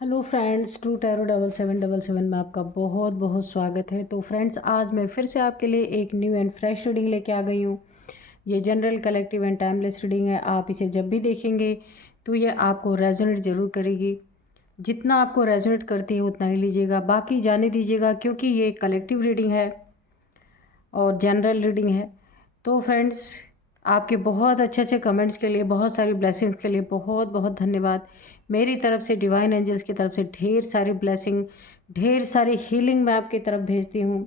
Hello friends, true tarot 7777 में आपका बहुत बहुत स्वागत है। तो फ्रेंड्स, आज मैं फिर से आपके लिए एक न्यू एंड फ्रेश रीडिंग लेके आ गई हूँ। ये general, collective and timeless reading है। आप इसे जब भी देखेंगे तो ये आपको रेजोनेट ज़रूर करेगी। जितना आपको रेजोनेट करती है उतना ही लीजिएगा, बाकी जाने दीजिएगा, क्योंकि ये कलेक्टिव रीडिंग है और जनरल रीडिंग है। तो फ्रेंड्स, आपके बहुत अच्छे अच्छे कमेंट्स के लिए, बहुत सारी ब्लेसिंग्स के लिए बहुत बहुत धन्यवाद। मेरी तरफ से, डिवाइन एंजल्स की तरफ से ढेर सारी ब्लेसिंग, ढेर सारी हीलिंग मैं आपकी तरफ भेजती हूँ।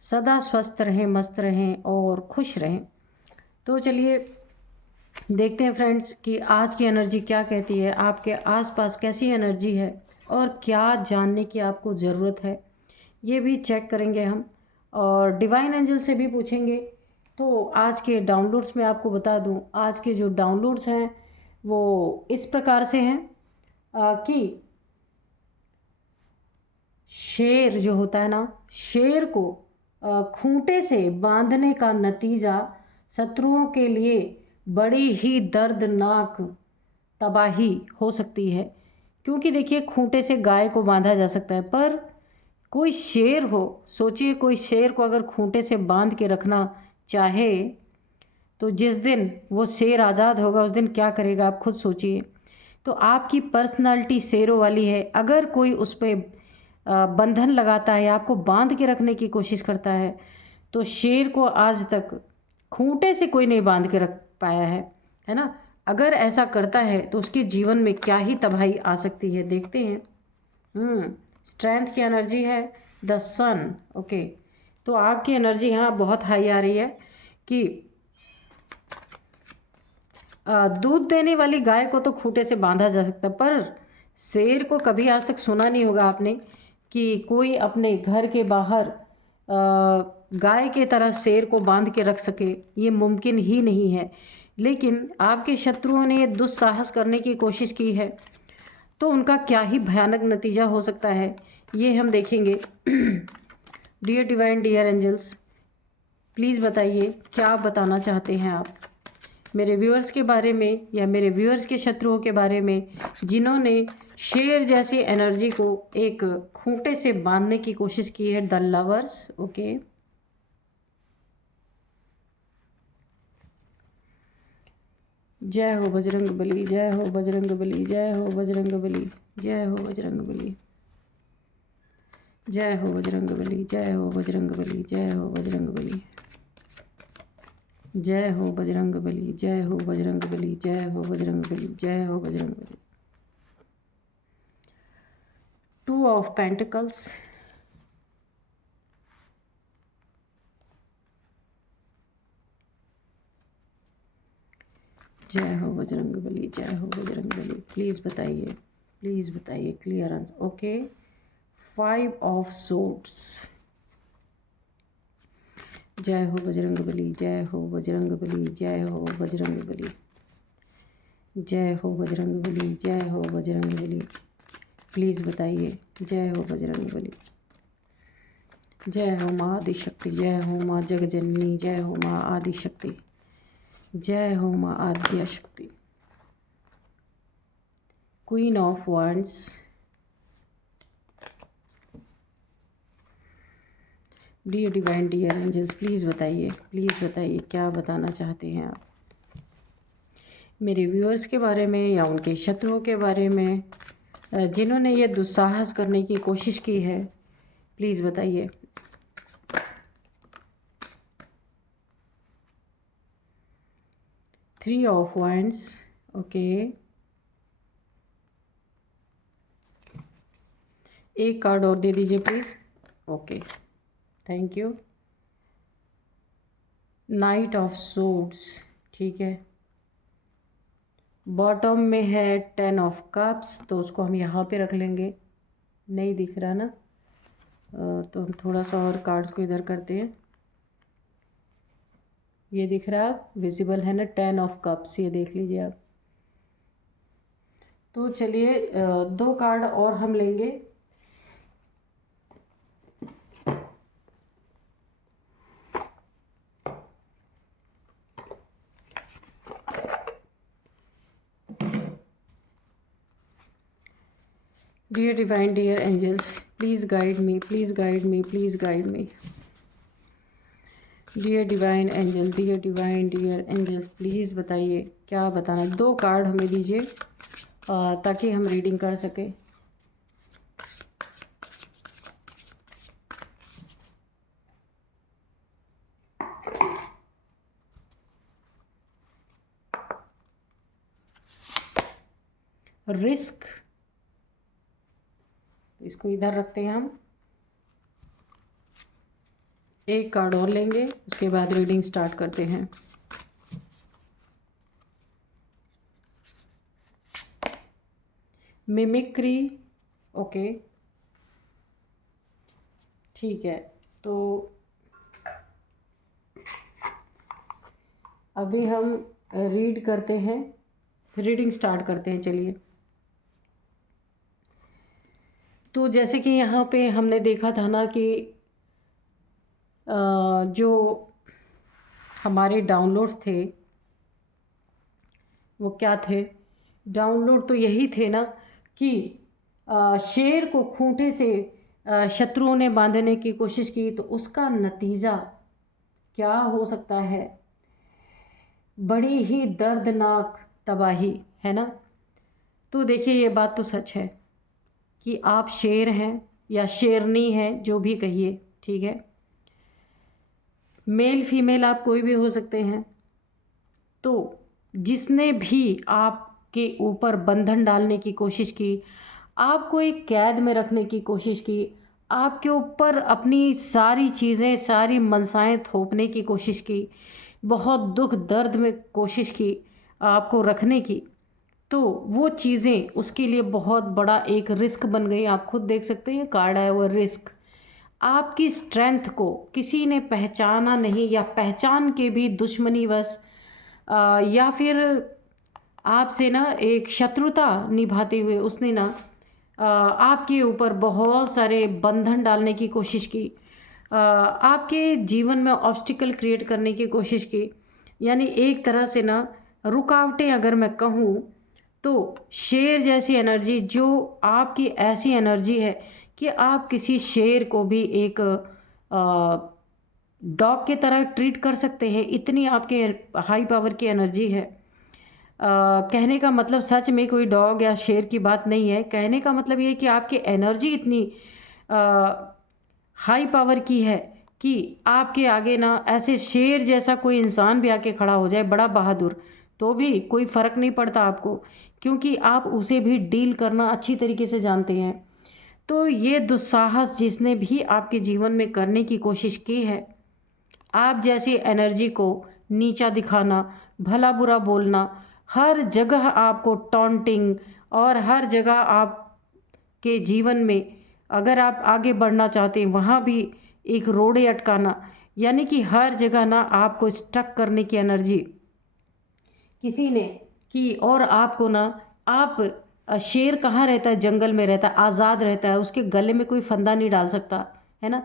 सदा स्वस्थ रहें, मस्त रहें और खुश रहें। तो चलिए देखते हैं फ्रेंड्स कि आज की एनर्जी क्या कहती है, आपके आसपास कैसी एनर्जी है और क्या जानने की आपको ज़रूरत है, ये भी चेक करेंगे हम। और डिवाइन एंजल से भी पूछेंगे। तो आज के डाउनलोड्स में आपको बता दूं, आज के जो डाउनलोड्स हैं वो इस प्रकार से हैं कि शेर जो होता है ना, शेर को खूंटे से बांधने का नतीजा शत्रुओं के लिए बड़ी ही दर्दनाक तबाही हो सकती है। क्योंकि देखिए, खूंटे से गाय को बांधा जा सकता है, पर कोई शेर हो, सोचिए कोई शेर को अगर खूंटे से बांध के रखना चाहे तो जिस दिन वो शेर आज़ाद होगा उस दिन क्या करेगा, आप खुद सोचिए। तो आपकी पर्सनालिटी शेरों वाली है। अगर कोई उस पर बंधन लगाता है, आपको बांध के रखने की कोशिश करता है, तो शेर को आज तक खूंटे से कोई नहीं बांध के रख पाया है ना। अगर ऐसा करता है तो उसके जीवन में क्या ही तबाही आ सकती है, देखते हैं। स्ट्रेंथ की एनर्जी है, द सन। ओके, तो आपकी एनर्जी यहाँ बहुत हाई आ रही है कि दूध देने वाली गाय को तो खूंटे से बांधा जा सकता है, पर शेर को कभी आज तक सुना नहीं होगा आपने कि कोई अपने घर के बाहर गाय के तरह शेर को बांध के रख सके। ये मुमकिन ही नहीं है। लेकिन आपके शत्रुओं ने दुस्साहस करने की कोशिश की है, तो उनका क्या ही भयानक नतीजा हो सकता है, ये हम देखेंगे। Dear divine, dear angels, please बताइए क्या बताना चाहते हैं आप मेरे व्यूअर्स के बारे में, या मेरे व्यूअर्स के शत्रुओं के बारे में, जिन्होंने शेर जैसी एनर्जी को एक खूंटे से बांधने की कोशिश की है। The lovers. ओके, जय हो बजरंग बली, जय हो बजरंग बली, जय हो बजरंग बली, जय हो बजरंग बली, जय हो बजरंग बली, जय हो बजरंग बली, जय हो बजरंग बली, जय हो बजरंग बली, जय हो बजरंग बली, जय हो बजरंग बली, जय हो Bajrang Bali. Two of pentacles, जय हो बजरंग बली, जय हो बजरंग बली। प्लीज़ बताइए, प्लीज़ बताइए clear answer. Okay, 5 of swords, जय हो बजरंग बली, जय हो बजरंग बली, जय हो बजरंग बली, जय हो बजरंग बली, जय हो बजरंग बली। प्लीज़ बताइए, जय हो बजरंग बली। जय हो माँ आदिशक्ति, जय हो माँ जगजननी, जय हो माँ आदिशक्ति, जय हो माँ Adya Shakti. Queen of wands, dear divine, dear angels, please बताइए, प्लीज़ बताइए क्या बताना चाहते हैं आप मेरे व्यूअर्स के बारे में या उनके शत्रुओं के बारे में, जिन्होंने ये दुस्साहस करने की कोशिश की है। प्लीज़ बताइए। थ्री ऑफ वांड्स, ओके, एक कार्ड और दे दीजिए please. Okay, thank you. Night of swords, ठीक है। बॉटम में है 10 ऑफ कप्स, तो उसको हम यहाँ पे रख लेंगे। नहीं दिख रहा ना, तो हम थोड़ा सा और कार्ड्स को इधर करते हैं। ये दिख रहा है, विजिबल है ना, 10 ऑफ कप्स, ये देख लीजिए आप। तो चलिए 2 कार्ड और हम लेंगे। Dear divine, dear angels, please guide me, please guide me, please guide me. Dear divine angel, dear divine, dear angels, please बताइए क्या बताना। 2 कार्ड हमें दीजिए ताकि हम रीडिंग कर सकें। रिस्क, इसको इधर रखते हैं हम। एक कार्ड और लेंगे, उसके बाद रीडिंग स्टार्ट करते हैं। मिमिक्री, ओके ठीक है। तो अभी हम रीड करते हैं, रीडिंग स्टार्ट करते हैं। चलिए, तो जैसे कि यहाँ पे हमने देखा था ना कि जो हमारे डाउनलोड्स थे वो क्या थे। डाउनलोड तो यही थे ना कि शेर को खूंटे से शत्रुओं ने बांधने की कोशिश की, तो उसका नतीजा क्या हो सकता है। बड़ी ही दर्दनाक तबाही, है ना। तो देखिए, ये बात तो सच है कि आप शेर हैं या शेरनी हैं, जो भी कहिए, ठीक है। मेल फीमेल आप कोई भी हो सकते हैं। तो जिसने भी आपके ऊपर बंधन डालने की कोशिश की, आपको एक कैद में रखने की कोशिश की, आपके ऊपर अपनी सारी चीज़ें, सारी मनसाएं थोपने की कोशिश की, बहुत दुख दर्द में कोशिश की आपको रखने की, तो वो चीज़ें उसके लिए बहुत बड़ा एक रिस्क बन गई। आप खुद देख सकते हैं, कार्ड आया हुआ रिस्क। आपकी स्ट्रेंथ को किसी ने पहचाना नहीं, या पहचान के भी दुश्मनीवश या फिर आपसे ना एक शत्रुता निभाते हुए उसने ना आपके ऊपर बहुत सारे बंधन डालने की कोशिश की, आपके जीवन में ऑब्स्टिकल क्रिएट करने की कोशिश की। यानी एक तरह से ना रुकावटें, अगर मैं कहूँ तो शेर जैसी एनर्जी, जो आपकी ऐसी एनर्जी है कि आप किसी शेर को भी एक डॉग की तरह ट्रीट कर सकते हैं, इतनी आपके हाई पावर की एनर्जी है। कहने का मतलब सच में कोई डॉग या शेर की बात नहीं है। कहने का मतलब ये कि आपकी एनर्जी इतनी हाई पावर की है कि आपके आगे ना ऐसे शेर जैसा कोई इंसान भी आके खड़ा हो जाए, बड़ा बहादुर, तो भी कोई फ़र्क नहीं पड़ता आपको, क्योंकि आप उसे भी डील करना अच्छी तरीके से जानते हैं। तो ये दुस्साहस जिसने भी आपके जीवन में करने की कोशिश की है, आप जैसी एनर्जी को नीचा दिखाना, भला बुरा बोलना, हर जगह आपको टॉन्टिंग, और हर जगह आप के जीवन में अगर आप आगे बढ़ना चाहते हैं वहाँ भी एक रोड़े अटकाना, यानी कि हर जगह ना आपको स्टक करने की एनर्जी किसी ने की। और आपको ना, आप शेर कहाँ रहता है, जंगल में रहता है, आज़ाद रहता है, उसके गले में कोई फंदा नहीं डाल सकता, है ना।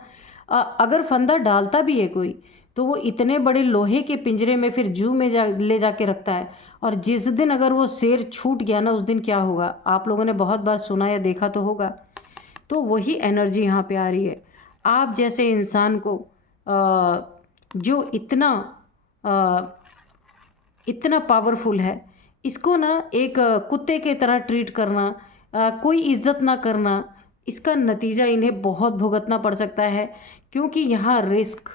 अगर फंदा डालता भी है कोई, तो वो इतने बड़े लोहे के पिंजरे में फिर जू में ले जाके रखता है। और जिस दिन अगर वो शेर छूट गया ना, उस दिन क्या होगा, आप लोगों ने बहुत बार सुना या देखा तो होगा। तो वही एनर्जी यहाँ पे आ रही है। आप जैसे इंसान को जो इतना पावरफुल है, इसको ना एक कुत्ते के तरह ट्रीट करना, कोई इज्जत ना करना, इसका नतीजा इन्हें बहुत भुगतना पड़ सकता है। क्योंकि यहाँ रिस्क,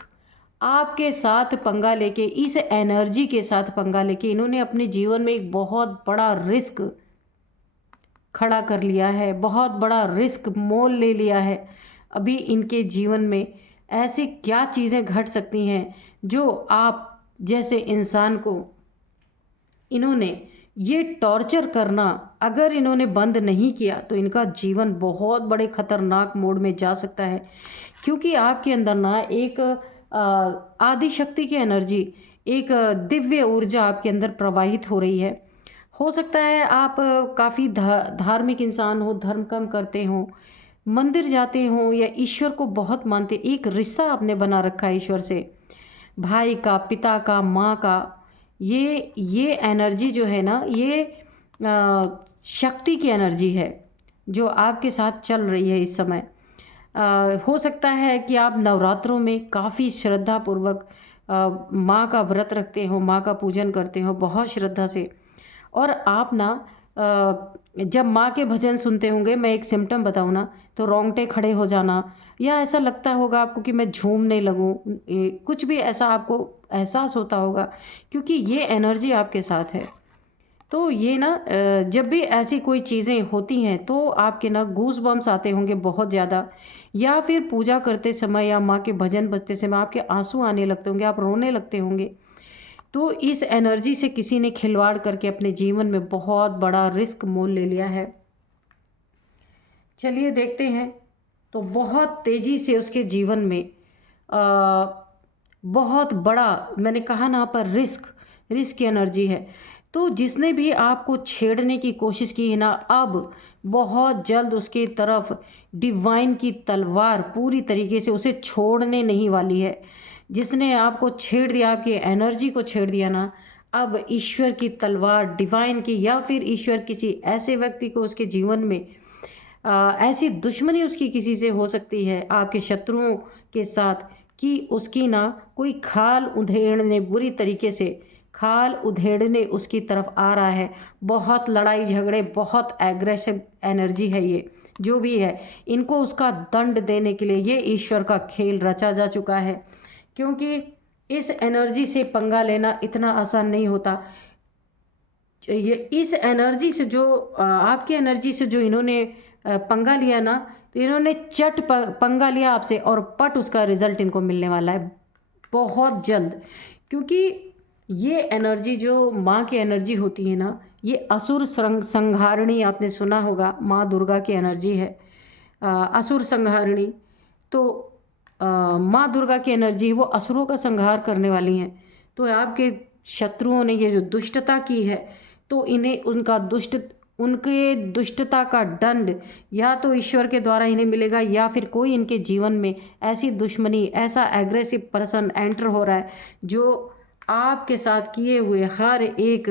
आपके साथ पंगा लेके, इस एनर्जी के साथ पंगा लेके इन्होंने अपने जीवन में एक बहुत बड़ा रिस्क खड़ा कर लिया है, बहुत बड़ा रिस्क मोल ले लिया है। अभी इनके जीवन में ऐसी क्या चीज़ें घट सकती हैं जो आप जैसे इंसान को इन्होंने ये टॉर्चर करना अगर इन्होंने बंद नहीं किया, तो इनका जीवन बहुत बड़े खतरनाक मोड में जा सकता है। क्योंकि आपके अंदर ना एक आदि शक्ति की एनर्जी, एक दिव्य ऊर्जा आपके अंदर प्रवाहित हो रही है। हो सकता है आप काफ़ी धार्मिक इंसान हो, धर्म कर्म करते हो, मंदिर जाते हो, या ईश्वर को बहुत मानते, एक रिश्ता आपने बना रखा है ईश्वर से, भाई का, पिता का, माँ का। ये एनर्जी जो है ना, ये शक्ति की एनर्जी है जो आपके साथ चल रही है इस समय। हो सकता है कि आप नवरात्रों में काफ़ी श्रद्धापूर्वक माँ का व्रत रखते हो, माँ का पूजन करते हो बहुत श्रद्धा से। और आप ना जब माँ के भजन सुनते होंगे, मैं एक सिम्टम बताऊँ ना, तो रोंगटे खड़े हो जाना, या ऐसा लगता होगा आपको कि मैं झूमने लगूँ, कुछ भी ऐसा आपको एहसास होता होगा, क्योंकि ये एनर्जी आपके साथ है। तो ये ना जब भी ऐसी कोई चीज़ें होती हैं तो आपके ना गूज़ बम्स आते होंगे बहुत ज़्यादा, या फिर पूजा करते समय या माँ के भजन बजते समय आपके आंसू आने लगते होंगे, आप रोने लगते होंगे। तो इस एनर्जी से किसी ने खिलवाड़ करके अपने जीवन में बहुत बड़ा रिस्क मोल ले लिया है। चलिए देखते हैं। तो बहुत तेज़ी से उसके जीवन में अ, बहुत बड़ा, मैंने कहा ना पर रिस्क, रिस्क की एनर्जी है। तो जिसने भी आपको छेड़ने की कोशिश की है ना, अब बहुत जल्द उसकी तरफ डिवाइन की तलवार पूरी तरीके से उसे छोड़ने नहीं वाली है। जिसने आपको छेड़ दिया, आपकी एनर्जी को छेड़ दिया ना, अब ईश्वर की तलवार डिवाइन की, या फिर ईश्वर किसी ऐसे व्यक्ति को उसके जीवन में ऐसी दुश्मनी उसकी किसी से हो सकती है आपके शत्रुओं के साथ, कि उसकी ना कोई खाल उधेड़ने, बुरी तरीके से खाल उधेड़ने उसकी तरफ आ रहा है। बहुत लड़ाई झगड़े, बहुत एग्रेसिव एनर्जी है ये, जो भी है, इनको उसका दंड देने के लिए ये ईश्वर का खेल रचा जा चुका है। क्योंकि इस एनर्जी से पंगा लेना इतना आसान नहीं होता। ये इस एनर्जी से जो आपकी एनर्जी से जो इन्होंने पंगा लिया ना, तो इन्होंने चट पंगा लिया आपसे, और पट उसका रिजल्ट इनको मिलने वाला है बहुत जल्द। क्योंकि ये एनर्जी जो माँ की एनर्जी होती है ना, ये असुर संहारिणी, आपने सुना होगा, माँ दुर्गा की एनर्जी है असुर संहारिणी। तो माँ दुर्गा की एनर्जी, वो असुरों का संहार करने वाली हैं। तो आपके शत्रुओं ने ये जो दुष्टता की है, तो इन्हें उनके दुष्टता का दंड या तो ईश्वर के द्वारा इन्हें मिलेगा, या फिर कोई इनके जीवन में ऐसी दुश्मनी, ऐसा एग्रेसिव पर्सन एंटर हो रहा है जो आपके साथ किए हुए हर एक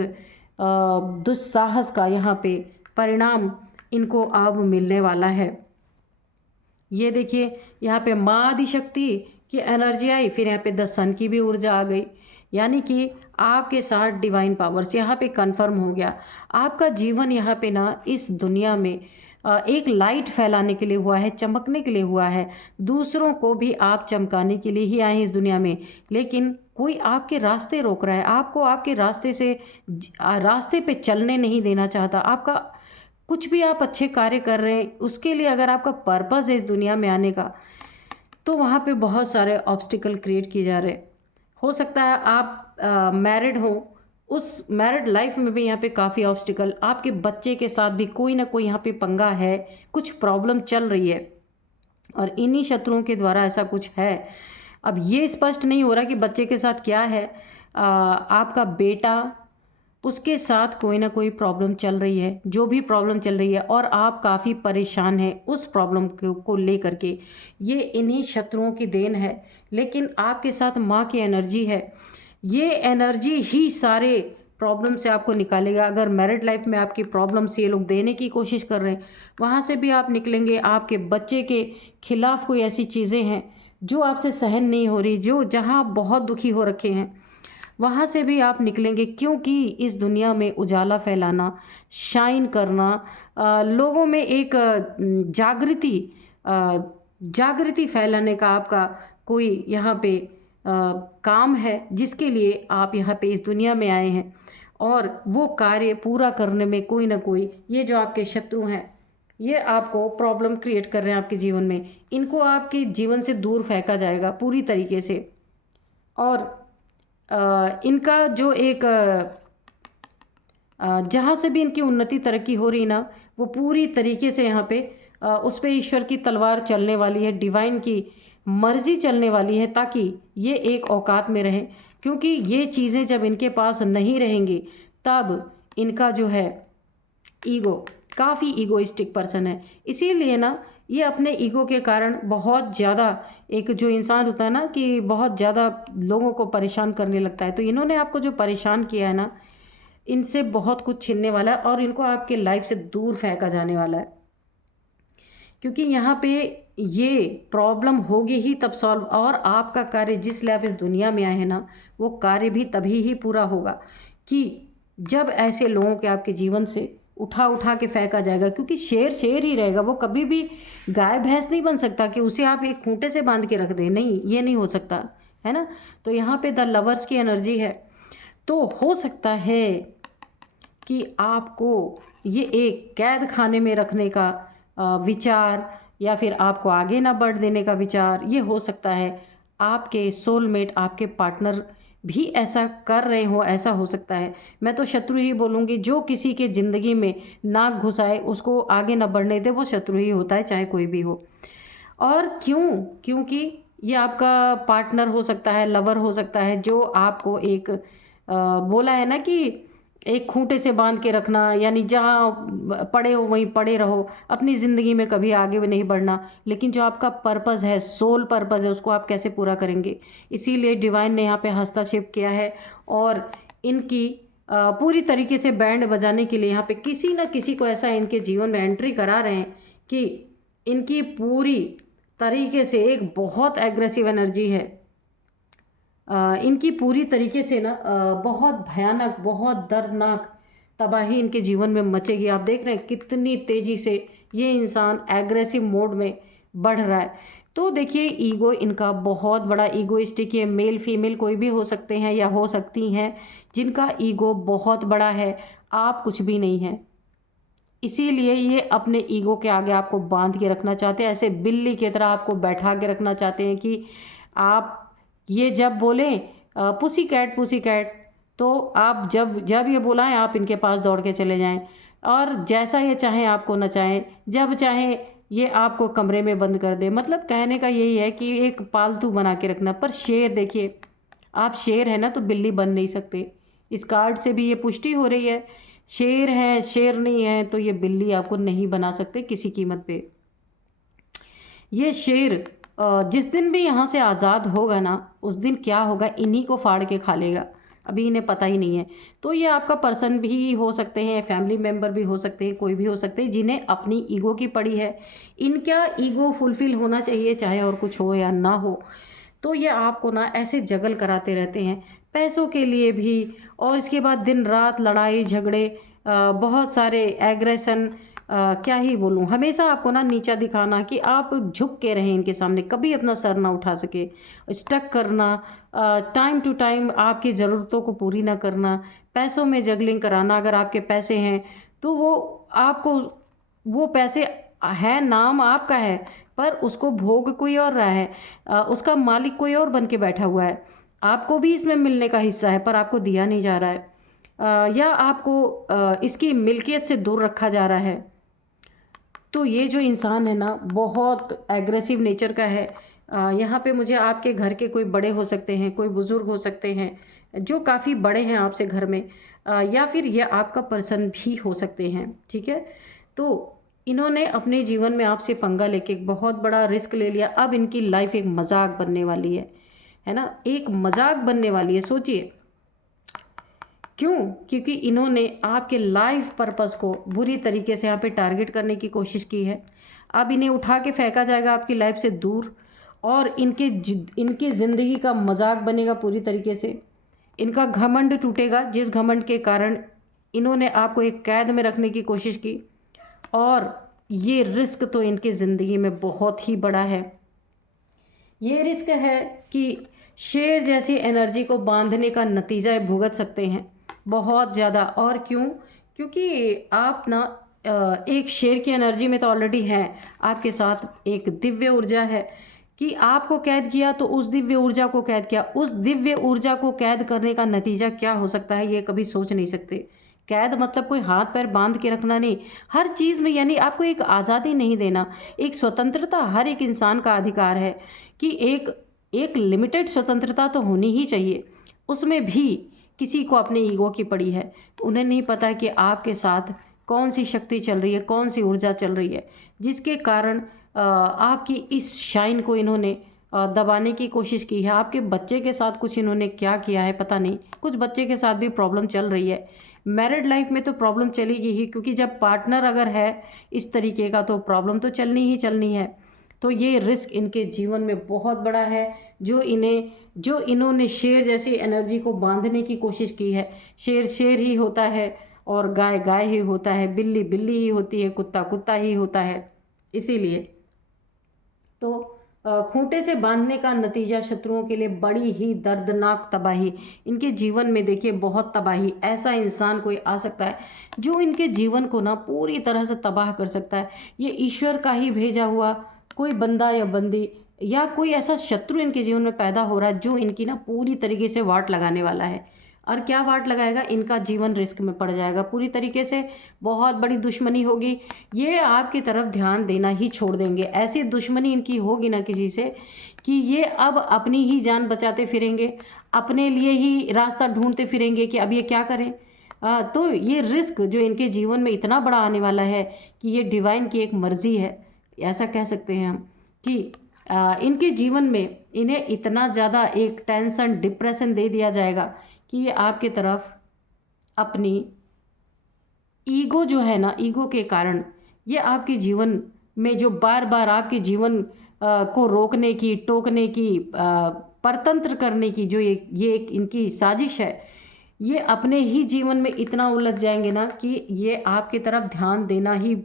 दुस्साहस का यहाँ पे परिणाम इनको अब मिलने वाला है। ये देखिए, यहाँ पे माँ आदिशक्ति की एनर्जी आई, फिर यहाँ पे द सन की भी ऊर्जा आ गई, यानी कि आपके साथ डिवाइन पावर्स यहाँ पे कंफर्म हो गया। आपका जीवन यहाँ पे ना इस दुनिया में एक लाइट फैलाने के लिए हुआ है, चमकने के लिए हुआ है। दूसरों को भी आप चमकाने के लिए ही आए हैं इस दुनिया में। लेकिन कोई आपके रास्ते रोक रहा है, आपको आपके रास्ते से रास्ते पे चलने नहीं देना चाहता। आपका कुछ भी आप अच्छे कार्य कर रहे हैं, उसके लिए अगर आपका पर्पज़ है इस दुनिया में आने का, तो वहाँ पे बहुत सारे ऑब्स्टिकल क्रिएट किए जा रहे हैं। हो सकता है आप मैरिड हो, उस मैरिड लाइफ में भी यहाँ पे काफ़ी ऑब्स्टिकल, आपके बच्चे के साथ भी कोई ना कोई यहाँ पे पंगा है, कुछ प्रॉब्लम चल रही है, और इन्हीं शत्रुओं के द्वारा ऐसा कुछ है। अब ये स्पष्ट नहीं हो रहा कि बच्चे के साथ क्या है। आपका बेटा, उसके साथ कोई ना कोई प्रॉब्लम चल रही है, जो भी प्रॉब्लम चल रही है, और आप काफ़ी परेशान हैं उस प्रॉब्लम को लेकर के। ये इन्हीं शत्रुओं की देन है, लेकिन आपके साथ माँ की एनर्जी है। ये एनर्जी ही सारे प्रॉब्लम से आपको निकालेगा। अगर मैरिड लाइफ में आपकी प्रॉब्लम्स ये लोग देने की कोशिश कर रहे हैं, वहाँ से भी आप निकलेंगे। आपके बच्चे के खिलाफ कोई ऐसी चीज़ें हैं जो आपसे सहन नहीं हो रही, जो जहाँ बहुत दुखी हो रखे हैं, वहाँ से भी आप निकलेंगे। क्योंकि इस दुनिया में उजाला फैलाना, शाइन करना, लोगों में एक जागृति फैलाने का आपका कोई यहाँ पे काम है, जिसके लिए आप यहाँ पे इस दुनिया में आए हैं। और वो कार्य पूरा करने में कोई ना कोई, ये जो आपके शत्रु हैं, ये आपको प्रॉब्लम क्रिएट कर रहे हैं आपके जीवन में, इनको आपके जीवन से दूर फेंका जाएगा पूरी तरीके से। और इनका जो एक जहाँ से भी इनकी उन्नति तरक्की हो रही ना, वो पूरी तरीके से यहाँ पे उस पे ईश्वर की तलवार चलने वाली है, डिवाइन की मर्जी चलने वाली है, ताकि ये एक औकात में रहें। क्योंकि ये चीज़ें जब इनके पास नहीं रहेंगी, तब इनका जो है ईगो, काफ़ी ईगोइस्टिक पर्सन है, इसीलिए ना ये अपने ईगो के कारण बहुत ज़्यादा, एक जो इंसान होता है ना कि बहुत ज़्यादा लोगों को परेशान करने लगता है, तो इन्होंने आपको जो परेशान किया है ना, इनसे बहुत कुछ छिनने वाला है, और इनको आपके लाइफ से दूर फेंका जाने वाला है। क्योंकि यहाँ पे ये प्रॉब्लम होगी ही तब सॉल्व, और आपका कार्य जिस लिए आप इस दुनिया में आए हैं ना, वो कार्य भी तभी ही पूरा होगा कि जब ऐसे लोगों के आपके जीवन से उठा उठा के फेंका जाएगा। क्योंकि शेर शेर ही रहेगा, वो कभी भी गाय भैंस नहीं बन सकता कि उसे आप एक खूंटे से बांध के रख दें, नहीं, ये नहीं हो सकता है ना। तो यहाँ पे द लवर्स की एनर्जी है। तो हो सकता है कि आपको ये एक कैद खाने में रखने का विचार, या फिर आपको आगे ना बढ़ देने का विचार, ये हो सकता है। आपके सोलमेट, आपके पार्टनर भी ऐसा कर रहे हो, ऐसा हो सकता है। मैं तो शत्रु ही बोलूँगी, जो किसी के ज़िंदगी में नाक घुसाए, उसको आगे ना बढ़ने दे, वो शत्रु ही होता है, चाहे कोई भी हो। और क्यों? क्योंकि ये आपका पार्टनर हो सकता है, लवर हो सकता है, जो आपको एक बोला है ना कि एक खूंटे से बांध के रखना, यानी जहाँ पड़े हो वहीं पड़े रहो, अपनी ज़िंदगी में कभी आगे भी नहीं बढ़ना। लेकिन जो आपका पर्पज़ है, सोल पर्पज़ है, उसको आप कैसे पूरा करेंगे? इसीलिए डिवाइन ने यहाँ पे हस्तक्षेप किया है, और इनकी पूरी तरीके से बैंड बजाने के लिए यहाँ पे किसी न किसी को ऐसा इनके जीवन में एंट्री करा रहे हैं कि इनकी पूरी तरीके से एक बहुत एग्रेसिव एनर्जी है। इनकी पूरी तरीके से ना बहुत भयानक, बहुत दर्दनाक तबाही इनके जीवन में मचेगी। आप देख रहे हैं कितनी तेज़ी से ये इंसान एग्रेसिव मोड में बढ़ रहा है। तो देखिए, ईगो इनका बहुत बड़ा ईगोइस्टिक है। मेल फीमेल कोई भी हो सकते हैं या हो सकती हैं जिनका ईगो बहुत बड़ा है। आप कुछ भी नहीं हैं, इसीलिए ये अपने ईगो के आगे आपको बांध के रखना चाहते हैं, ऐसे बिल्ली की तरह आपको बैठा के रखना चाहते हैं कि आप ये जब बोलें पुसी कैट पुसी कैट, तो आप जब जब ये बुलाएं आप इनके पास दौड़ के चले जाएं, और जैसा ये चाहें आपको नचाएं, जब चाहें ये आपको कमरे में बंद कर दे। मतलब कहने का यही है कि एक पालतू बना के रखना। पर शेर, देखिए, आप शेर है ना, तो बिल्ली बन नहीं सकते। इस कार्ड से भी ये पुष्टि हो रही है। शेर है, शेर नहीं है, तो ये बिल्ली आपको नहीं बना सकते किसी कीमत पे। ये शेर जिस दिन भी यहाँ से आज़ाद होगा ना, उस दिन क्या होगा, इन्हीं को फाड़ के खा लेगा। अभी इन्हें पता ही नहीं है। तो ये आपका पर्सन भी हो सकते हैं, फैमिली मेम्बर भी हो सकते हैं, कोई भी हो सकते हैं जिन्हें अपनी ईगो की पड़ी है। इनका ईगो फुलफिल होना चाहिए, चाहे और कुछ हो या ना हो। तो ये आपको ना ऐसे जगल कराते रहते हैं पैसों के लिए भी, और इसके बाद दिन रात लड़ाई झगड़े, बहुत सारे एग्रेशन, क्या ही बोलूँ, हमेशा आपको ना नीचा दिखाना कि आप झुक के रहें इनके सामने, कभी अपना सर ना उठा सके, स्टक करना, टाइम टू टाइम आपकी ज़रूरतों को पूरी ना करना, पैसों में जगलिंग कराना। अगर आपके पैसे हैं तो वो आपको, वो पैसे है, नाम आपका है, पर उसको भोग कोई और रहा है, उसका मालिक कोई और बन के बैठा हुआ है। आपको भी इसमें मिलने का हिस्सा है, पर आपको दिया नहीं जा रहा है, या आपको इसकी मिल्कियत से दूर रखा जा रहा है। तो ये जो इंसान है ना, बहुत एग्रेसिव नेचर का है। यहाँ पे मुझे आपके घर के कोई बड़े हो सकते हैं, कोई बुज़ुर्ग हो सकते हैं जो काफ़ी बड़े हैं आपसे घर में, या फिर ये आपका पर्सन भी हो सकते हैं, ठीक है। तो इन्होंने अपने जीवन में आपसे पंगा लेके एक बहुत बड़ा रिस्क ले लिया। अब इनकी लाइफ एक मजाक बनने वाली है ना, एक मजाक बनने वाली है। सोचिए क्यों? क्योंकि इन्होंने आपके लाइफ पर्पस को बुरी तरीके से यहाँ पे टारगेट करने की कोशिश की है। अब इन्हें उठा के फेंका जाएगा आपकी लाइफ से दूर, और इनकी ज़िंदगी का मजाक बनेगा पूरी तरीके से। इनका घमंड टूटेगा, जिस घमंड के कारण इन्होंने आपको एक कैद में रखने की कोशिश की, और ये रिस्क तो इनकी ज़िंदगी में बहुत ही बड़ा है। ये रिस्क है कि शेर जैसी एनर्जी को बांधने का नतीजा भुगत सकते हैं बहुत ज़्यादा। और क्यों? क्योंकि आप ना एक शेर की एनर्जी में तो ऑलरेडी हैं, आपके साथ एक दिव्य ऊर्जा है कि आपको कैद किया तो उस दिव्य ऊर्जा को कैद किया। उस दिव्य ऊर्जा को कैद करने का नतीजा क्या हो सकता है, ये कभी सोच नहीं सकते। कैद मतलब कोई हाथ पैर बांध के रखना नहीं, हर चीज़ में, यानी आपको एक आज़ादी नहीं देना, एक स्वतंत्रता हर एक इंसान का अधिकार है कि एक लिमिटेड स्वतंत्रता तो होनी ही चाहिए। उसमें भी किसी को अपने ईगो की पड़ी है, उन्हें नहीं पता कि आपके साथ कौन सी शक्ति चल रही है, कौन सी ऊर्जा चल रही है, जिसके कारण आपकी इस शाइन को इन्होंने दबाने की कोशिश की है। आपके बच्चे के साथ कुछ इन्होंने क्या किया है पता नहीं, कुछ बच्चे के साथ भी प्रॉब्लम चल रही है। मैरिड लाइफ में तो प्रॉब्लम चलेगी ही, क्योंकि जब पार्टनर अगर है इस तरीके का तो प्रॉब्लम तो चलनी ही चलनी है। तो ये रिस्क इनके जीवन में बहुत बड़ा है, जो इन्होंने शेर जैसी एनर्जी को बांधने की कोशिश की है। शेर शेर ही होता है और गाय गाय ही होता है, बिल्ली बिल्ली ही होती है, कुत्ता कुत्ता ही होता है। इसीलिए तो खूंटे से बांधने का नतीजा शत्रुओं के लिए बड़ी ही दर्दनाक तबाही। इनके जीवन में देखिए बहुत तबाही, ऐसा इंसान कोई आ सकता है जो इनके जीवन को ना पूरी तरह से तबाह कर सकता है। ये ईश्वर का ही भेजा हुआ कोई बंदा या बंदी या कोई ऐसा शत्रु इनके जीवन में पैदा हो रहा है जो इनकी ना पूरी तरीके से वाट लगाने वाला है। और क्या वाट लगाएगा, इनका जीवन रिस्क में पड़ जाएगा पूरी तरीके से, बहुत बड़ी दुश्मनी होगी। ये आपकी तरफ ध्यान देना ही छोड़ देंगे। ऐसी दुश्मनी इनकी होगी ना किसी से कि ये अब अपनी ही जान बचाते फिरेंगे, अपने लिए ही रास्ता ढूंढते फिरेंगे कि अब ये क्या करें। तो ये रिस्क जो इनके जीवन में इतना बड़ा आने वाला है कि ये डिवाइन की एक मर्जी है, ऐसा कह सकते हैं हम कि इनके जीवन में इन्हें इतना ज़्यादा एक टेंशन डिप्रेशन दे दिया जाएगा कि ये आपके तरफ अपनी ईगो जो है ना, ईगो के कारण ये आपके जीवन में जो बार बार आपके जीवन को रोकने की, टोकने की, परतंत्र करने की जो ये एक इनकी साजिश है, ये अपने ही जीवन में इतना उलझ जाएंगे ना कि ये आपकी तरफ ध्यान देना ही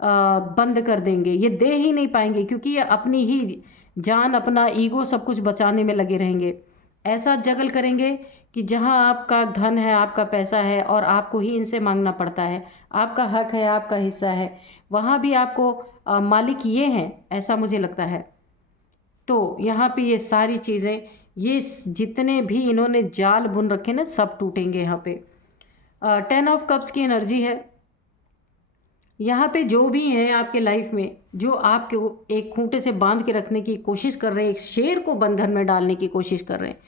बंद कर देंगे, ये दे ही नहीं पाएंगे, क्योंकि ये अपनी ही जान, अपना ईगो सब कुछ बचाने में लगे रहेंगे। ऐसा जगल करेंगे कि जहां आपका धन है, आपका पैसा है और आपको ही इनसे मांगना पड़ता है, आपका हक है, आपका हिस्सा है, वहाँ भी आपको मालिक ये हैं, ऐसा मुझे लगता है। तो यहाँ पे ये सारी चीज़ें, ये जितने भी इन्होंने जाल बुन रखे ना, सब टूटेंगे यहाँ पे। 10 ऑफ कप्स की एनर्जी है यहाँ पे। जो भी है आपके लाइफ में, जो आपको एक खूंटे से बांध के रखने की कोशिश कर रहे हैं, एक शेर को बंधन में डालने की कोशिश कर रहे हैं,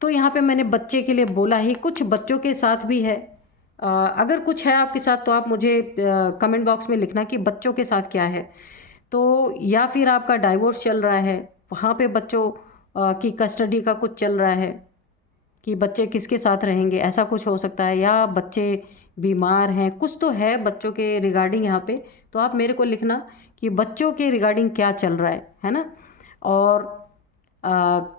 तो यहाँ पे मैंने बच्चे के लिए बोला ही, कुछ बच्चों के साथ भी है। अगर कुछ है आपके साथ तो आप मुझे कमेंट बॉक्स में लिखना कि बच्चों के साथ क्या है। तो या फिर आपका डाइवोर्स चल रहा है, वहाँ पे बच्चों की कस्टडी का कुछ चल रहा है कि बच्चे किसके साथ रहेंगे, ऐसा कुछ हो सकता है। या बच्चे बीमार हैं, कुछ तो है बच्चों के रिगार्डिंग यहाँ पे, तो आप मेरे को लिखना कि बच्चों के रिगार्डिंग क्या चल रहा है ना। और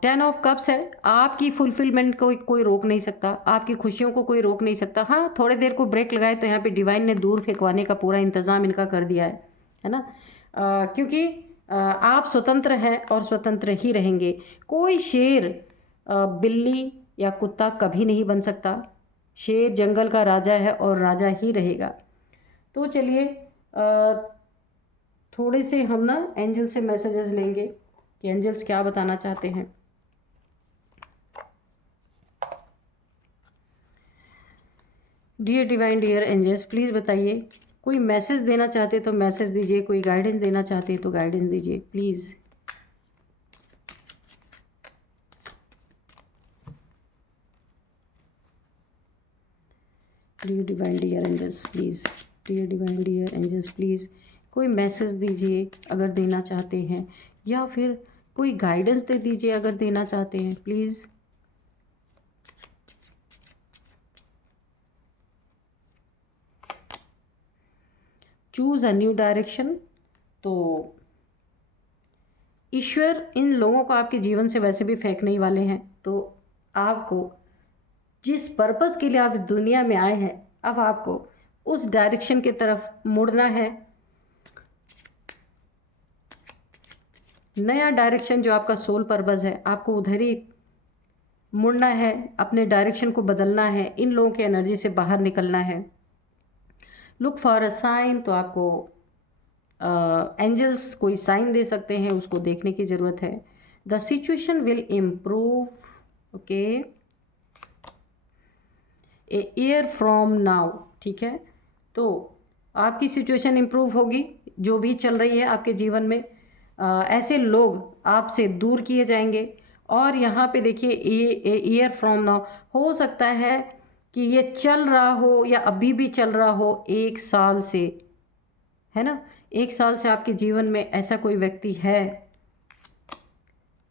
10 ऑफ कप्स है, आपकी फुलफिलमेंट को कोई रोक नहीं सकता, आपकी खुशियों को कोई रोक नहीं सकता। हाँ, थोड़ी देर को ब्रेक लगाए तो यहाँ पे डिवाइन ने दूर फेंकवाने का पूरा इंतज़ाम इनका कर दिया है ना। क्योंकि आप स्वतंत्र हैं और स्वतंत्र ही रहेंगे। कोई शेर बिल्ली या कुत्ता कभी नहीं बन सकता। शेर जंगल का राजा है और राजा ही रहेगा। तो चलिए थोड़े से हम ना एंजल से मैसेजेस लेंगे कि एंजल्स क्या बताना चाहते हैं। Dear divine, dear angels, please बताइए, कोई मैसेज देना चाहते तो मैसेज दीजिए, कोई गाइडेंस देना चाहते तो गाइडेंस दीजिए please. Dear divine dear angels please, dear divine dear angels please कोई मैसेज दीजिए अगर देना चाहते हैं, या फिर कोई गाइडेंस दे दीजिए अगर देना चाहते हैं please. Choose a new direction. तो ईश्वर इन लोगों को आपके जीवन से वैसे भी फेंकने वाले हैं, तो आपको जिस पर्पस के लिए आप इस दुनिया में आए हैं, अब आपको उस डायरेक्शन की तरफ मुड़ना है। नया डायरेक्शन जो आपका सोल पर्पस है, आपको उधर ही मुड़ना है, अपने डायरेक्शन को बदलना है, इन लोगों की एनर्जी से बाहर निकलना है। लुक फॉर अ साइन, तो आपको एंजल्स कोई साइन दे सकते हैं, उसको देखने की ज़रूरत है। The situation will improve, okay, a year from now, ठीक है। तो आपकी सिचुएशन इम्प्रूव होगी, जो भी चल रही है आपके जीवन में। ऐसे लोग आपसे दूर किए जाएंगे। और यहाँ पे देखिए ईयर फ्रॉम नाउ, हो सकता है कि ये चल रहा हो या अभी भी चल रहा हो 1 साल से, है ना। 1 साल से आपके जीवन में ऐसा कोई व्यक्ति है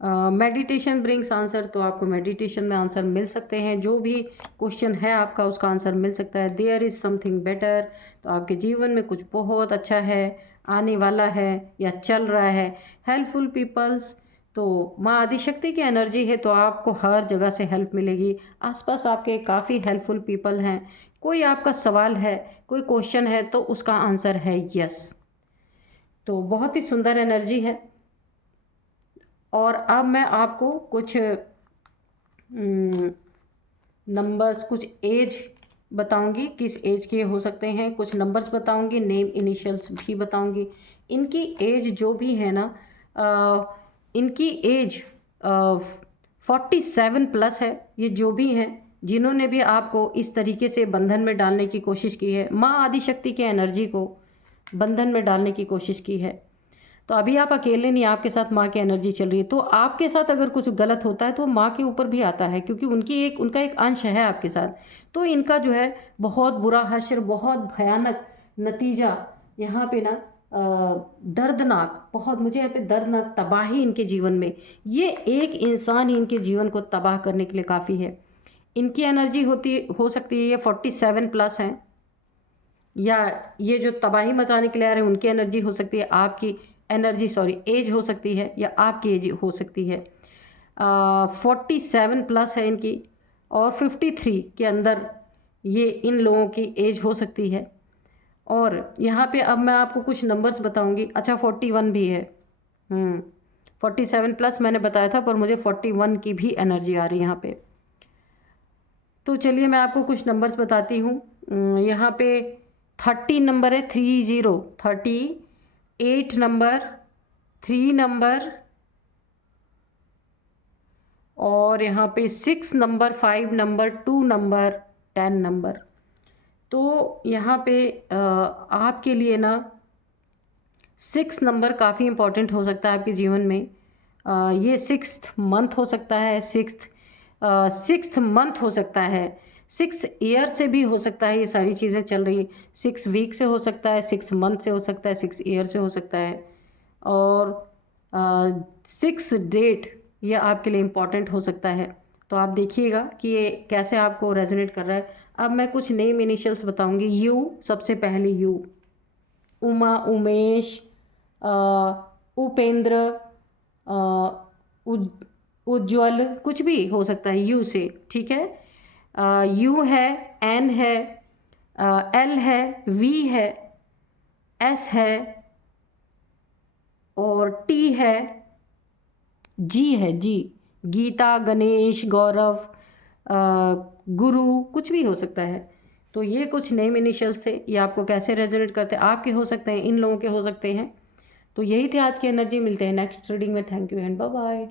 मेडिटेशन ब्रिंग्स आंसर, तो आपको मेडिटेशन में आंसर मिल सकते हैं। जो भी क्वेश्चन है आपका उसका आंसर मिल सकता है। देयर इज़ समथिंग बेटर, तो आपके जीवन में कुछ बहुत अच्छा है, आने वाला है या चल रहा है। हेल्पफुल पीपल्स, तो माँ आदिशक्ति की एनर्जी है, तो आपको हर जगह से हेल्प मिलेगी। आसपास आपके काफ़ी हेल्पफुल पीपल हैं। कोई आपका सवाल है, कोई क्वेश्चन है, तो उसका आंसर है यस। तो बहुत ही सुंदर एनर्जी है। और अब मैं आपको कुछ नंबर्स, कुछ एज बताऊंगी, किस एज के हो सकते हैं। कुछ नंबर्स बताऊंगी, नेम इनिशियल्स भी बताऊंगी। इनकी एज जो भी है ना, इनकी एज 47+ है। ये जो भी हैं, जिन्होंने भी आपको इस तरीके से बंधन में डालने की कोशिश की है, माँ आदिशक्ति के एनर्जी को बंधन में डालने की कोशिश की है, तो अभी आप अकेले नहीं, आपके साथ माँ की एनर्जी चल रही है। तो आपके साथ अगर कुछ गलत होता है तो माँ के ऊपर भी आता है, क्योंकि उनका एक अंश है आपके साथ। तो इनका जो है बहुत बुरा हश्र, बहुत भयानक नतीजा यहाँ पे ना, दर्दनाक, बहुत, मुझे यहाँ पे दर्दनाक तबाही इनके जीवन में, ये एक इंसान ही इनके जीवन को तबाह करने के लिए काफ़ी है। इनकी एनर्जी हो सकती है ये 47+ हैं, या ये जो तबाही मचाने के लिए आ रहे हैं उनकी एनर्जी हो सकती है, आपकी एनर्जी, सॉरी, एज हो सकती है, या आपकी एज हो सकती है। 47+ है इनकी, और 53 के अंदर ये इन लोगों की एज हो सकती है। और यहाँ पे अब मैं आपको कुछ नंबर्स बताऊंगी। अच्छा, 41 भी है। 47+ मैंने बताया था, पर मुझे 41 की भी एनर्जी आ रही है यहाँ पे। तो चलिए मैं आपको कुछ नंबर्स बताती हूँ। यहाँ पे 30 नंबर है, 30, 38 नंबर, 3 नंबर, और यहाँ पे 6 नंबर, 5 नंबर, 2 नंबर, 10 नंबर। तो यहाँ पे आपके लिए ना 6 नंबर काफ़ी इम्पोर्टेंट हो सकता है आपके जीवन में। ये 6th मंथ हो सकता है, 6th मंथ हो सकता है, 6 ईयर से भी हो सकता है। ये सारी चीज़ें चल रही है। 6 वीक से हो सकता है, 6 मंथ से हो सकता है, 6 ईयर से हो सकता है, और 6 डेट ये आपके लिए इम्पॉर्टेंट हो सकता है। तो आप देखिएगा कि ये कैसे आपको रेजोनेट कर रहा है। अब मैं कुछ नेम इनिशियल्स बताऊंगी। यू, सबसे पहले यू, उमा, उमेश, उपेंद्र, उज्ज्वल, कुछ भी हो सकता है यू से, ठीक है। यू है, एन है, एल है, वी है, एस है, और टी है, जी है, जी, गीता, गणेश, गौरव, गुरु, कुछ भी हो सकता है। तो ये कुछ नेम इनिशियल्स थे। ये आपको कैसे रेजोनेट करते हैं, आपके हो सकते हैं, इन लोगों के हो सकते हैं। तो यही थे आज की एनर्जी। मिलते हैं नेक्स्ट रीडिंग में। Thank you and bye bye.